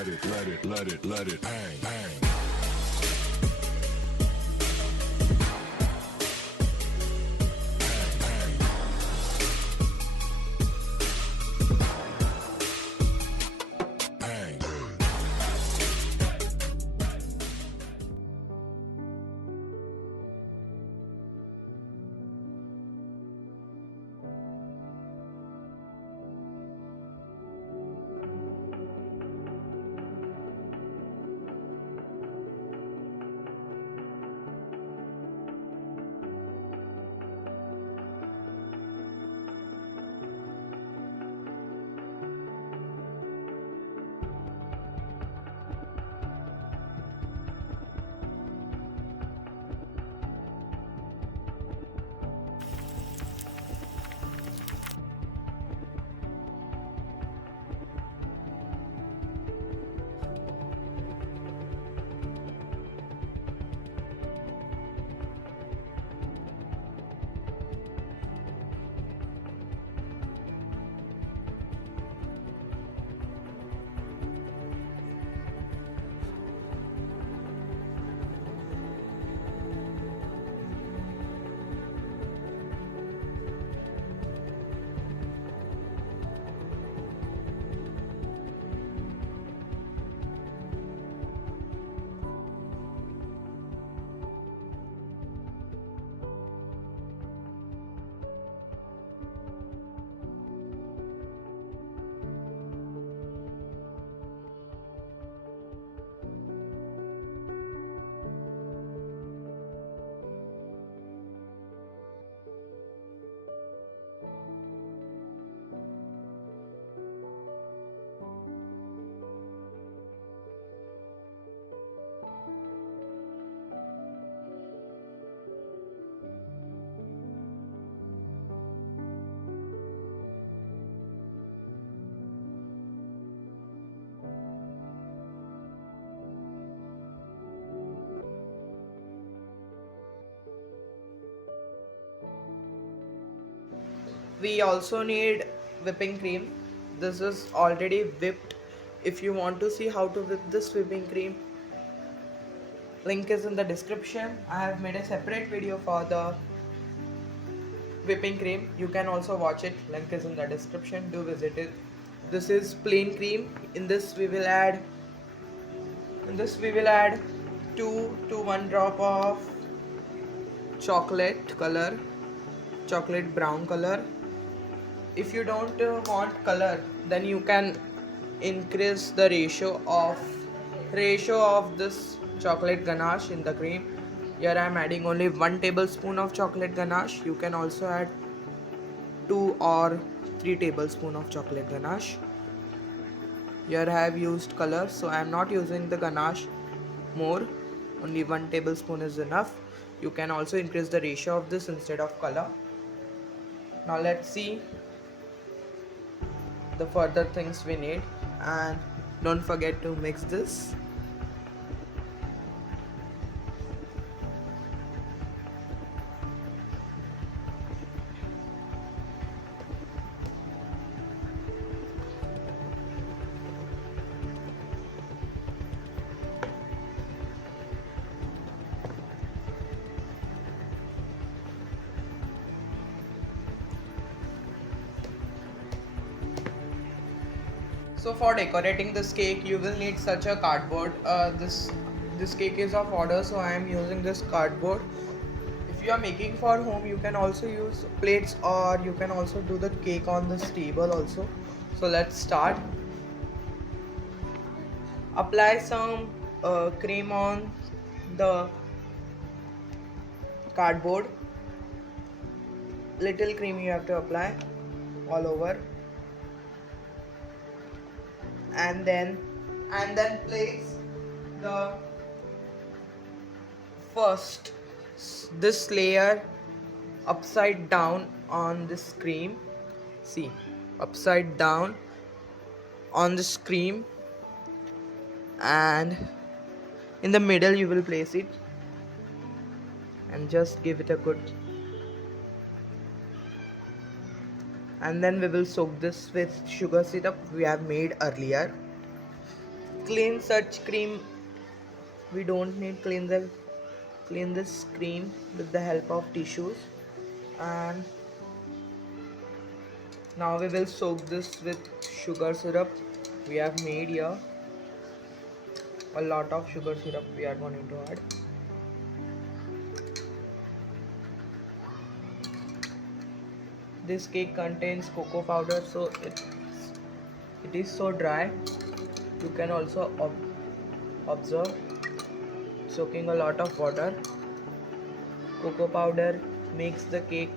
let it hang, hang. We also need whipping cream. This is already whipped. If you want to see how to whip this whipping cream, link is in the description. I have made a separate video for the whipping cream. You can also watch it. Link is in the description. Do visit it. This is plain cream. In this we will add 2 to 1 drop of chocolate color, chocolate brown color. If you don't want color, then you can increase the ratio of this chocolate ganache in the cream. Here I am adding only 1 tablespoon of chocolate ganache. You can also add 2 or 3 tablespoon of chocolate ganache. Here I have used color, so I am not using the ganache more. Only 1 tablespoon is enough. You can also increase the ratio of this instead of color. Now let's see the further things we need, and don't forget to mix this. So for decorating this cake, you will need such a cardboard. This cake is of order, so I am using this cardboard. If you are making for home, you can also use plates, or you can also do the cake on this table also. So let's start. Apply some cream on the cardboard. Little cream you have to apply all over, and then place the first this layer upside down on this cream. See, upside down on this cream, and in the middle you will place it, and just give it a good, and then we will soak this with sugar syrup we have made earlier. clean such cream, we don't need clean this cream with the help of tissues. And now we will soak this with sugar syrup. We have made here a lot of sugar syrup we are going to add. This cake contains cocoa powder, so it is so dry. You can also observe soaking a lot of water. Cocoa powder makes the cake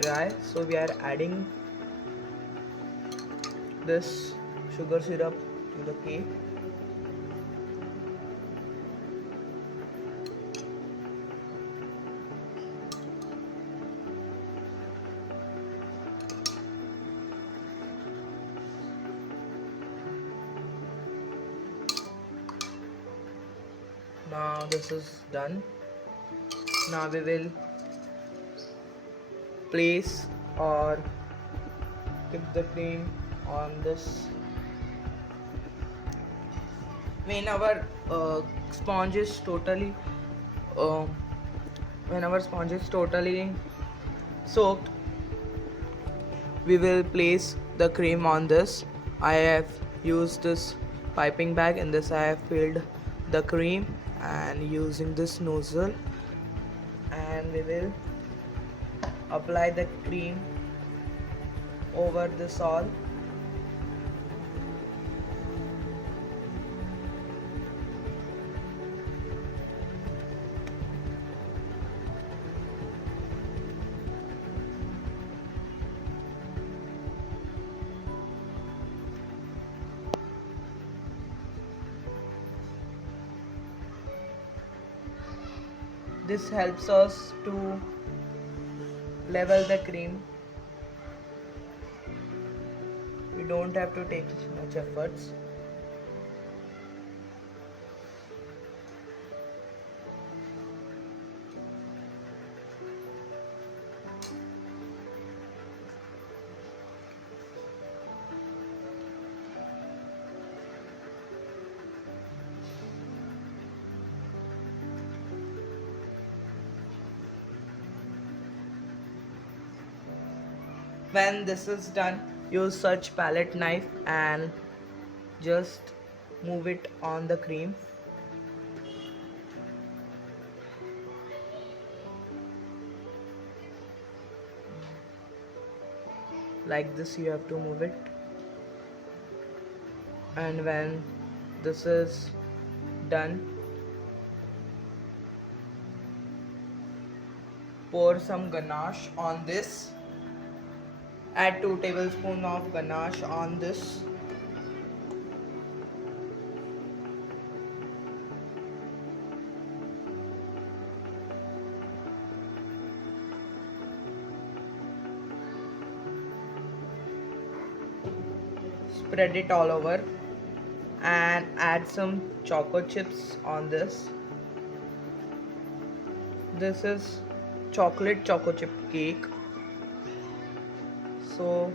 dry, so we are adding this sugar syrup to the cake. Now this is done. Now we will place or dip the cream on this. When our sponge is totally uh, soaked, we will place the cream on this. I have used this piping bag. In this I have filled the cream and using this nozzle, and we will apply the cream over this all. This helps us to level the cream. We don't have to take much efforts. When this is done, use such palette knife and just move it on the cream. Like this you have to move it. And when this is done, pour some ganache on this. Add 2 tablespoons of ganache on this. Spread it all over and add some choco chips on this. This is chocolate choco chip cake, so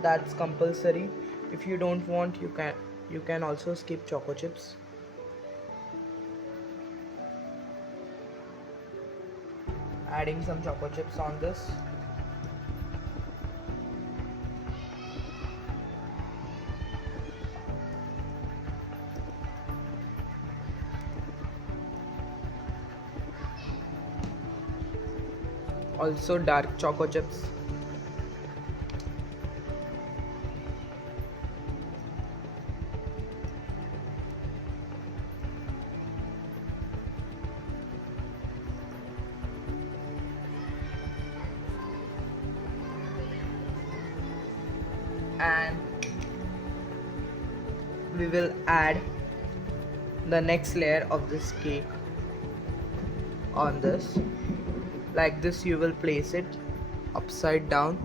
that's compulsory. If you don't want, you can also skip choco chips. Adding some choco chips on this. Also dark choco chips. And we will add the next layer of this cake on this. Like this you will place it upside down.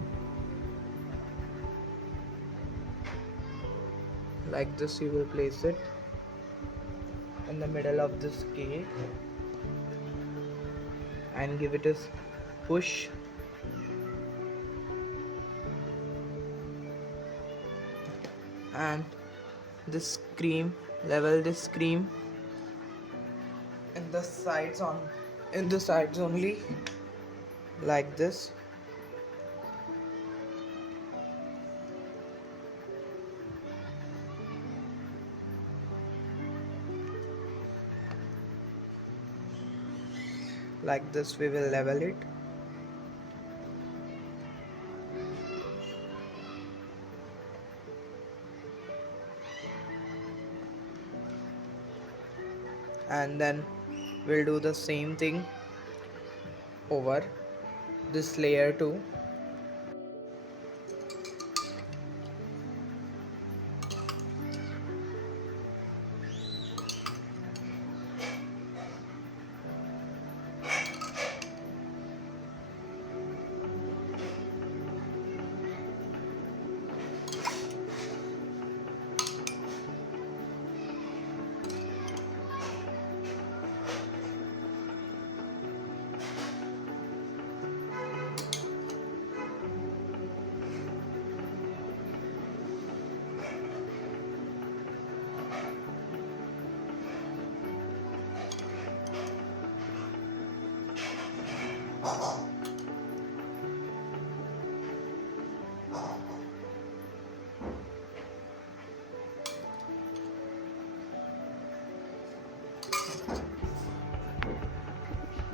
Like this you will place it in the middle of this cake and give it a push. And this cream level this cream in the sides only, like this. Like this we will level it. And then we'll do the same thing over this layer too.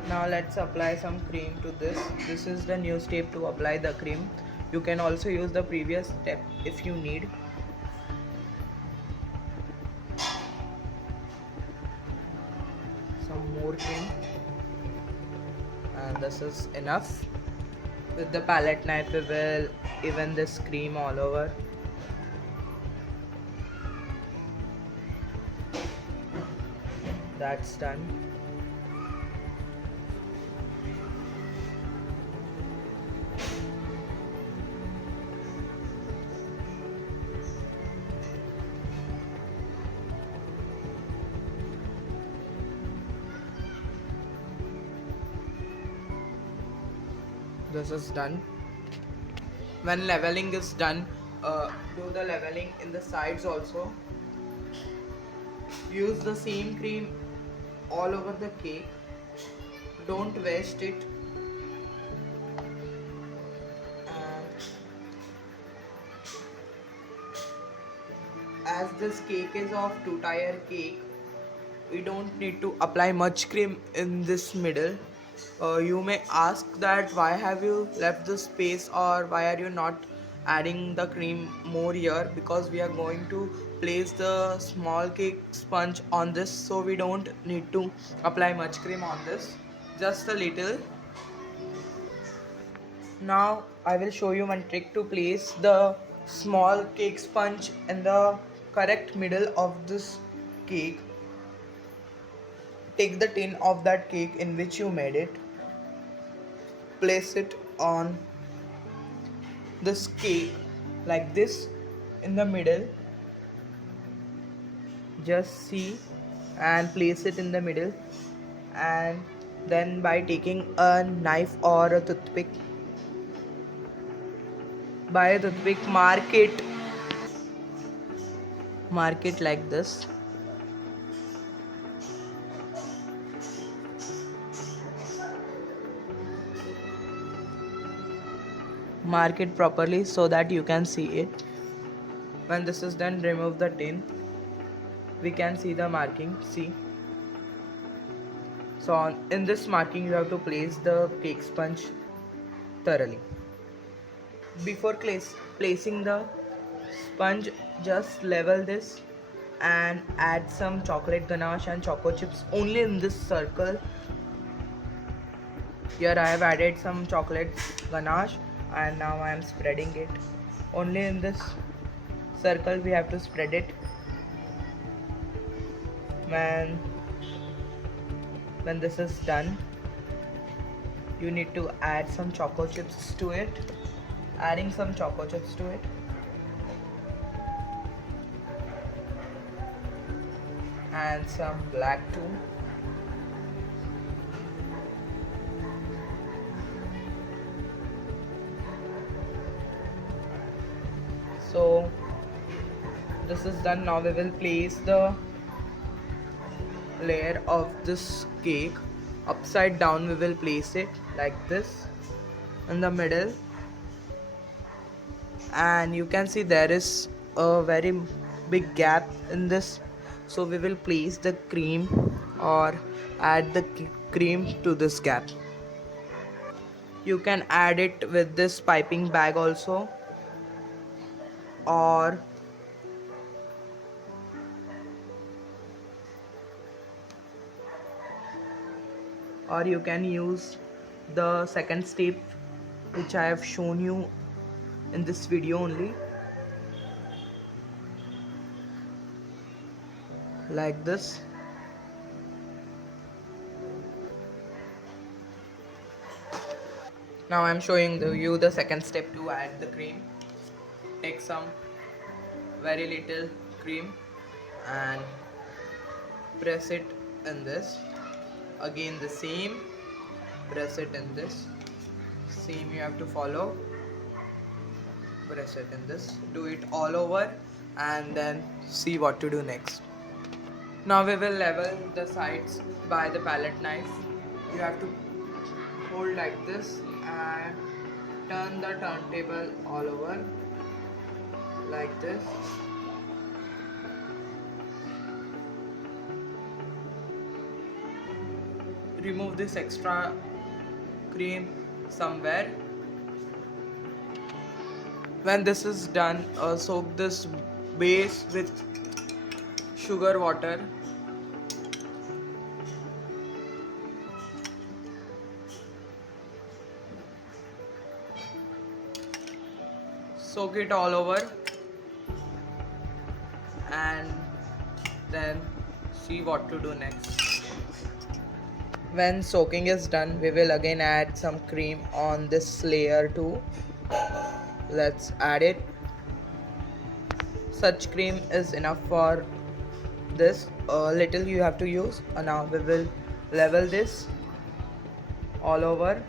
Now let's apply some cream to this. This is the new step to apply the cream. You can also use the previous step if you need. Some more cream. And this is enough. With the palette knife we will even this cream all over. That's done. This is done. When leveling is done, do the leveling in the sides also. Use the same cream all over the cake. Don't waste it. And as this cake is of 2-tier cake, we don't need to apply much cream in this middle. You may ask that why have you left the space, or why are you not adding the cream more here, because we are going to place the small cake sponge on this, so we don't need to apply much cream on this, just a little. Now I will show you one trick to place the small cake sponge in the correct middle of this cake. Take the tin of that cake in which you made it, place it on this cake like this in the middle. Just see and place it in the middle, and then by taking a knife or a toothpick, mark it like this. Mark it properly so that you can see it. When this is done, remove the tin. We can see the marking. See. So in this marking you have to place the cake sponge thoroughly. Before placing the sponge, just level this and add some chocolate ganache and choco chips only in this circle. Here I have added some chocolate ganache and now I am spreading it. Only in this circle we have to spread it. When this is done, you need to add some choco chips to it. Adding some choco chips to it. And some black too. So this is done. Now we will place the layer of this cake. Upside down we will place it like this in the middle, and you can see there is a very big gap in this, so we will place the cream or add the cream to this gap. You can add it with this piping bag also, or you can use the second step which I have shown you in this video only, like this. Now I'm showing you the second step to add the cream. Take some very little cream and press it in this. Again the same, press it in this. Same you have to follow. Press it in this. Do it all over and then see what to do next. Now we will level the sides by the palette knife. You have to hold like this and turn the turntable all over like this. Remove this extra cream somewhere. When this is done, soak this base with sugar water. Soak it all over and then see what to do next. When soaking is done, we will again add some cream on this layer too. Let's add it. Such cream is enough for this. Little you have to use. Now we will level this all over.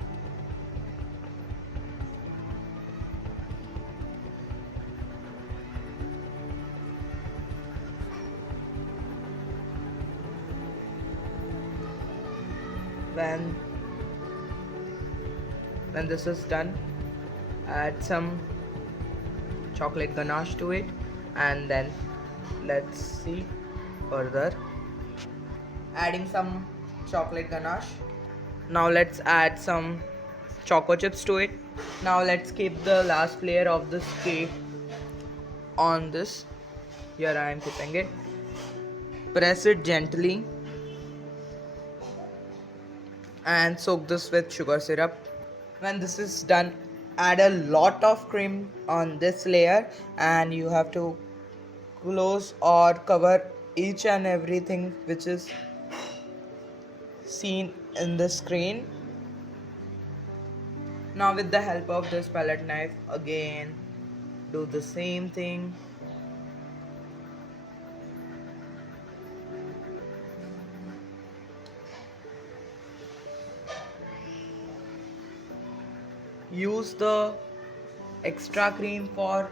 When this is done, add some chocolate ganache to it, and then let's see further. Adding some chocolate ganache. Now let's add some choco chips to it. Now let's keep the last layer of this cake on this. Here I am keeping it. Press it gently and soak this with sugar syrup. When this is done, add a lot of cream on this layer, and you have to close or cover each and everything which is seen in the screen. Now with the help of this palette knife, again do the same thing. Use the extra cream for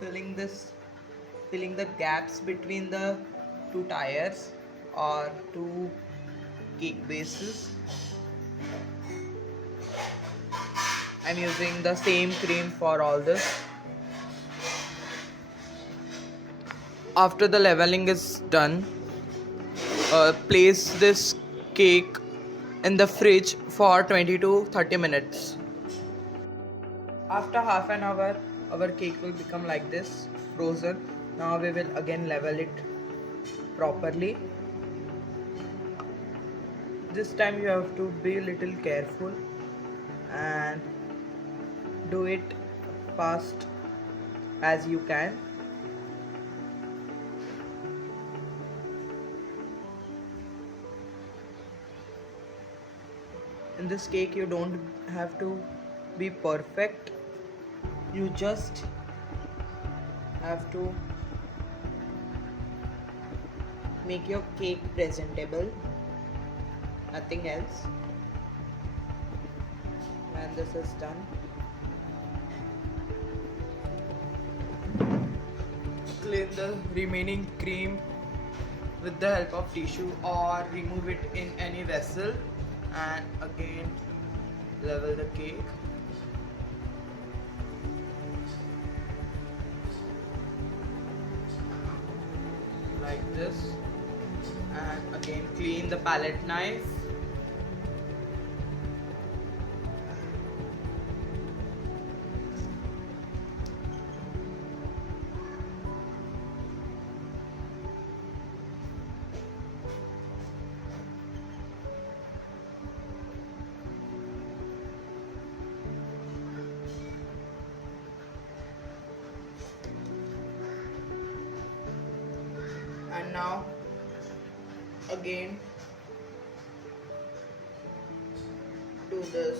filling the gaps between the two tires or two cake bases. I'm using the same cream for all this. After the leveling is done, place this cake in the fridge for 20 to 30 minutes. After half an hour, our cake will become like this, frozen. Now we will again level it properly. This time you have to be a little careful and do it fast as you can. In this cake you don't have to be perfect. You just have to make your cake presentable, nothing else. When this is done, clean the remaining cream with the help of tissue or remove it in any vessel, and again level the cake. Like this, and again clean the palette knife. And now again do this.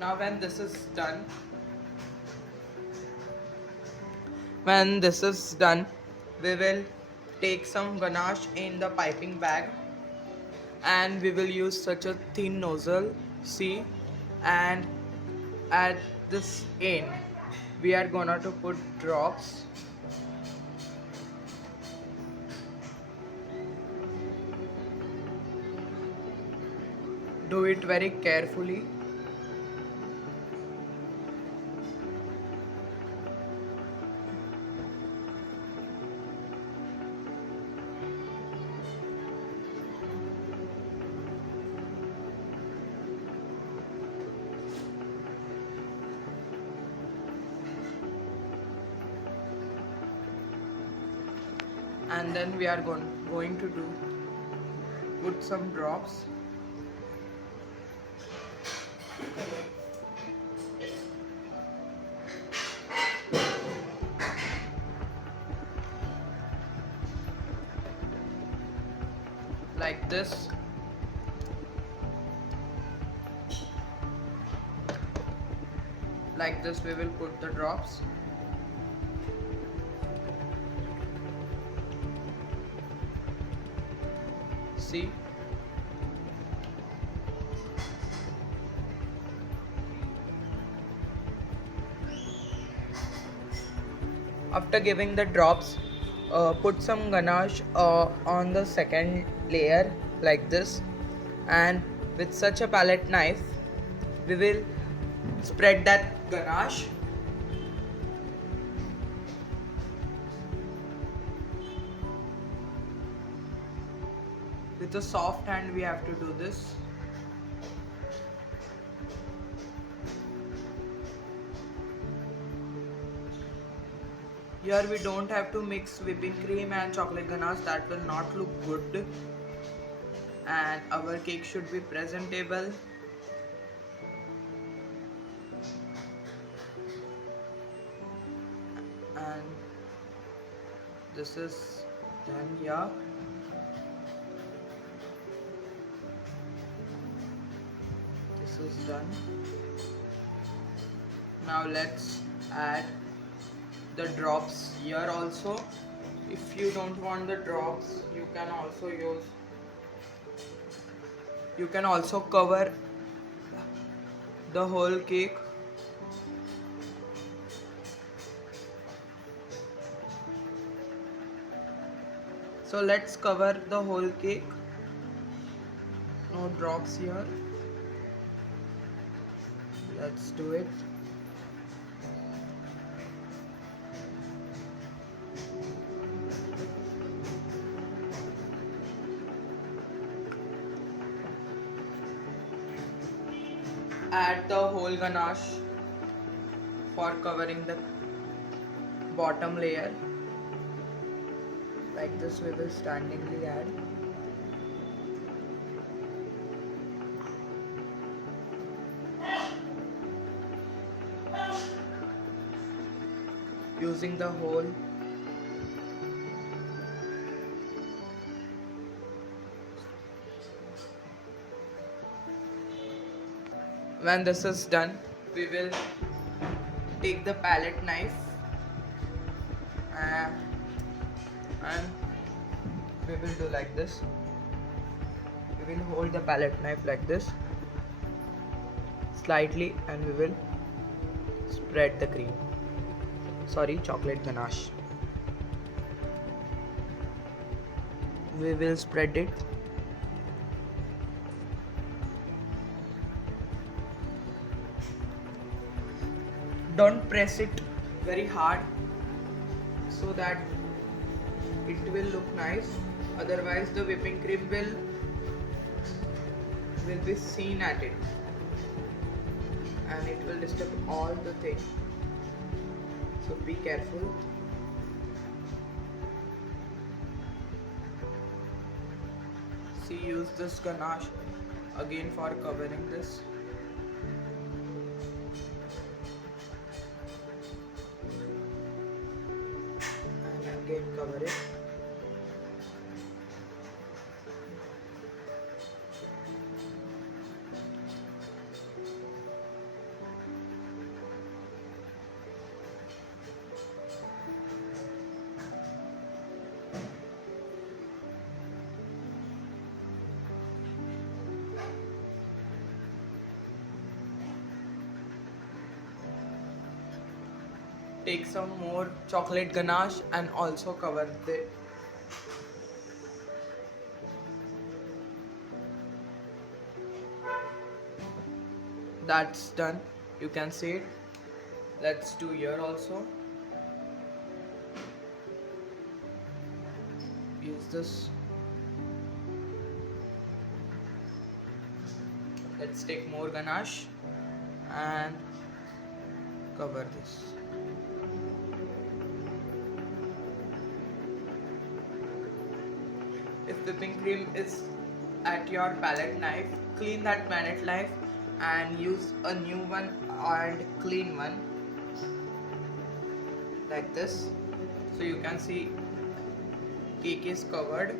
Now when this is done, we will take some ganache in the piping bag, and we will use such a thin nozzle, see, and at this end we are gonna to put drops. Do it very carefully. And then we are going to put some drops. Like this. Like this we will put the drops. See, after giving the drops, put some ganache on the second layer like this, and with such a palette knife we will spread that ganache. With a soft hand we have to do this. Here we don't have to mix whipping cream and chocolate ganache, that will not look good, and our cake should be presentable. And this is done here. This is done. Now let's add the drops here also. If you don't want the drops, you can also cover the whole cake. So let's cover the whole cake. No drops here. Let's do it. Add the whole ganache for covering the bottom layer. Like this we will standingly add. Using the whole When this is done, we will take the palette knife and we will do like this. We will hold the palette knife like this slightly and we will spread the cream. Sorry, chocolate ganache. We will spread it. Don't press it very hard so that it will look nice. Otherwise the whipping cream will be seen at it and it will disturb all the things. So be careful. See, use this ganache again for covering this. And again cover it. Take some more chocolate ganache and also cover it. That's done. You can see it. Let's do here also. Use this. Let's take more ganache and cover this. If whipping cream is at your palette knife, clean that palette knife and use a new one and clean one like this. So you can see cake is covered.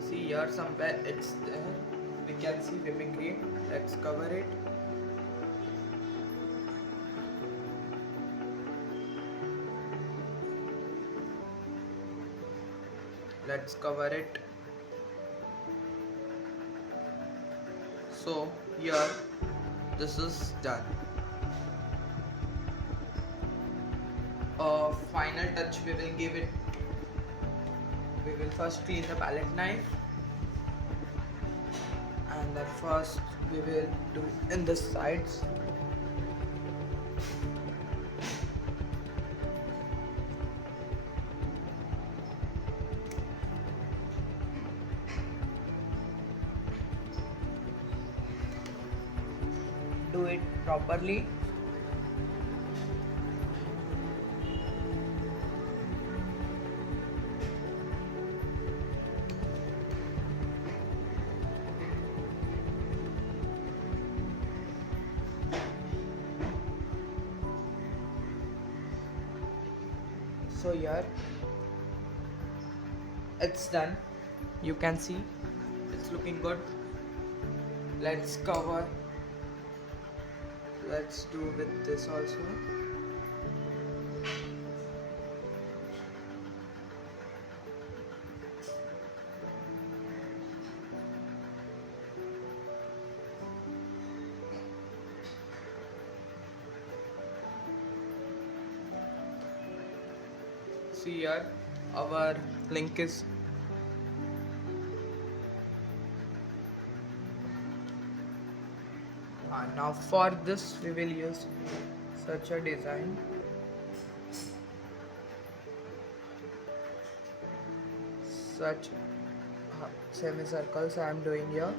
See here somewhere it's there. We can see whipping cream. Let's cover it. Let's cover it. So here this is done. A final touch we will give it. We will first clean the palette knife and then first we will do in the sides. Do it properly. So here it's done. You can see it's looking good. Let's cover. Let's do with this also. See here, our link is now for this we will use such a design. Such semicircles I am doing here.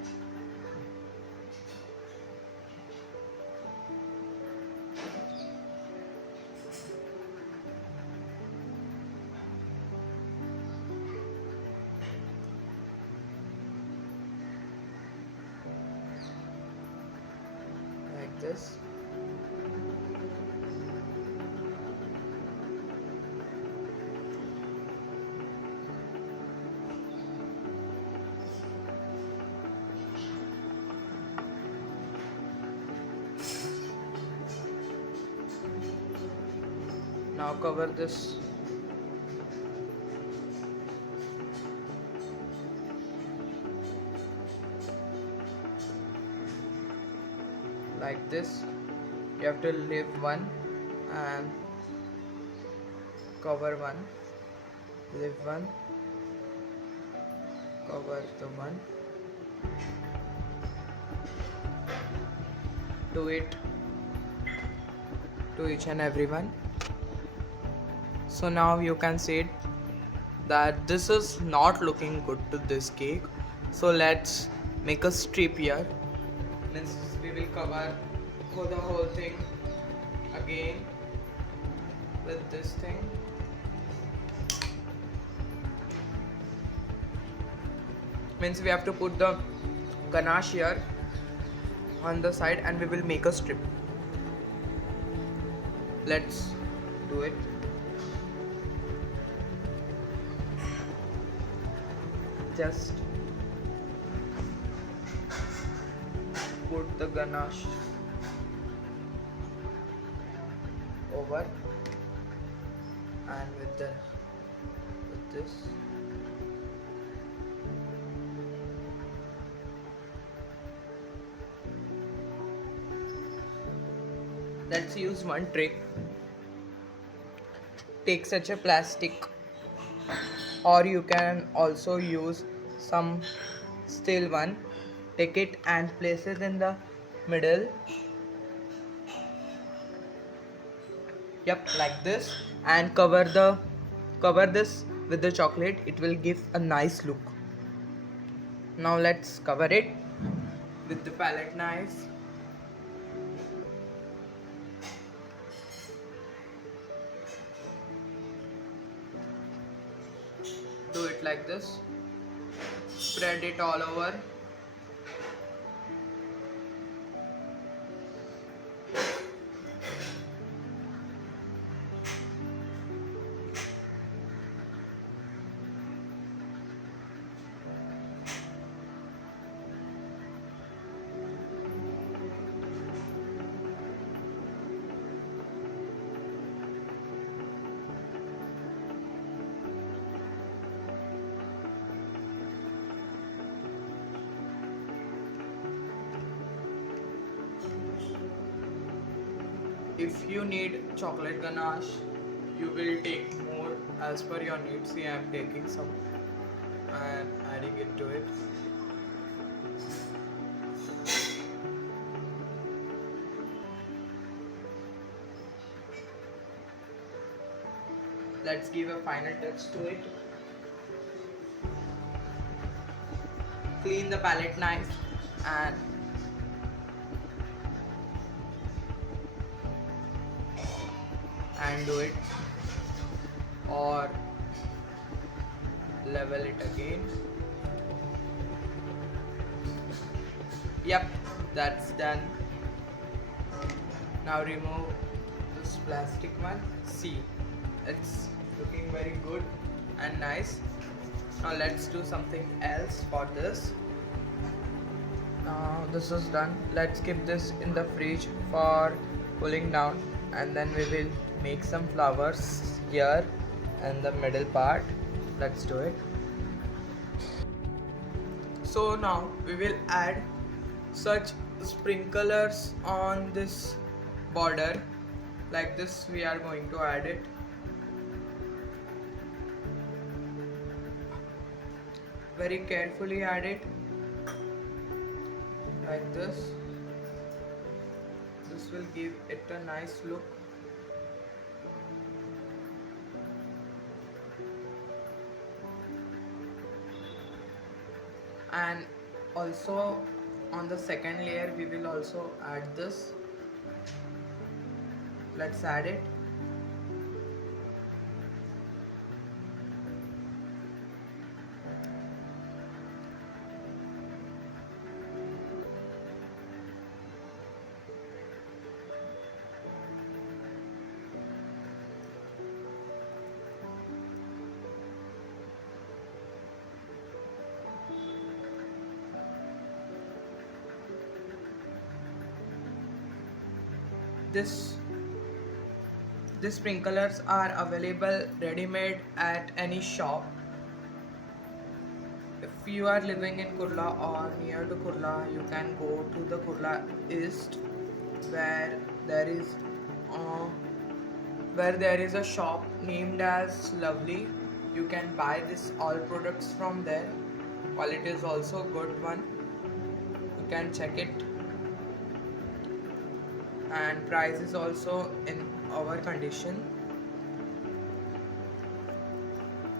Like this. Now cover this. Like this. You have to leave one and cover one, leave one, cover the one. Do it to each and every one. So now you can see that this is not looking good to this cake. So let's make a strip here. Means we will cover the whole thing again with this thing. Means we have to put the ganache here on the side and we will make a strip. Let's do it. Just put the ganache over and with this. Let's use one trick. Take such a plastic, or you can also use some steel one. Take it and place it in the middle. Yep, like this, and cover this with the chocolate. It will give a nice look. Now let's cover it with the palette knife. Do it like this. Spread it all over. If you need chocolate ganache, you will take more as per your needs. See, I am taking some and adding it to it. Let's give a final touch to it. Clean the palette knife and do it, or level it again. Yep, that's done. Now remove this plastic one. See, it's looking very good and nice. Now let's do something else for this. Now this is done. Let's keep this in the fridge for cooling down, and then we will make some flowers here in the middle part. Let's do it. So now we will add such sprinklers on this border. Like this we are going to add it. Very carefully add it. Like this. This will give it a nice look. And also on the second layer we will also add this. Let's add it. These sprinklers are available ready-made at any shop. If you are living in Kurla or near to Kurla, you can go to the Kurla East, where there is uh, a shop named as Lovely. You can buy this all products from there. Quality is also good one. You can check it, and price is also in our condition.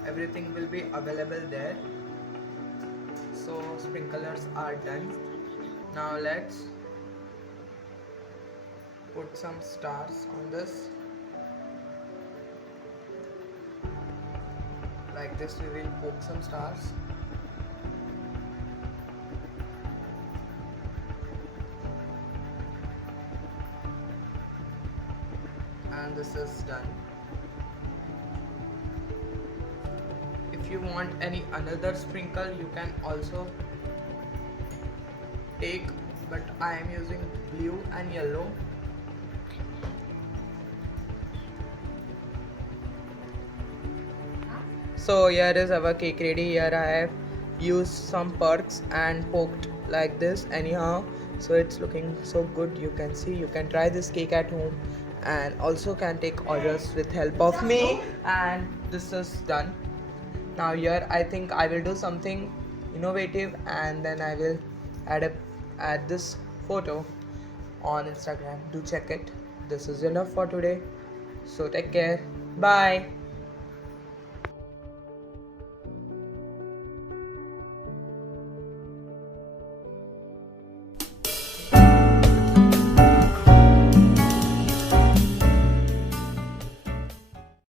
Everything will be available there. So sprinklers are done. Now let's put some stars on this. Like this, we will poke some stars. And this is done. If you want any another sprinkle, you can also take, but I am using blue and yellow. So here is our cake ready. Here I have used some perks and poked like this anyhow, so it's looking so good. You can see, you can try this cake at home and also can take orders with help of me. And this is done. Now here I think I will do something innovative, and then I will add this photo on Instagram. Do check it. This is enough for today, so take care. Bye.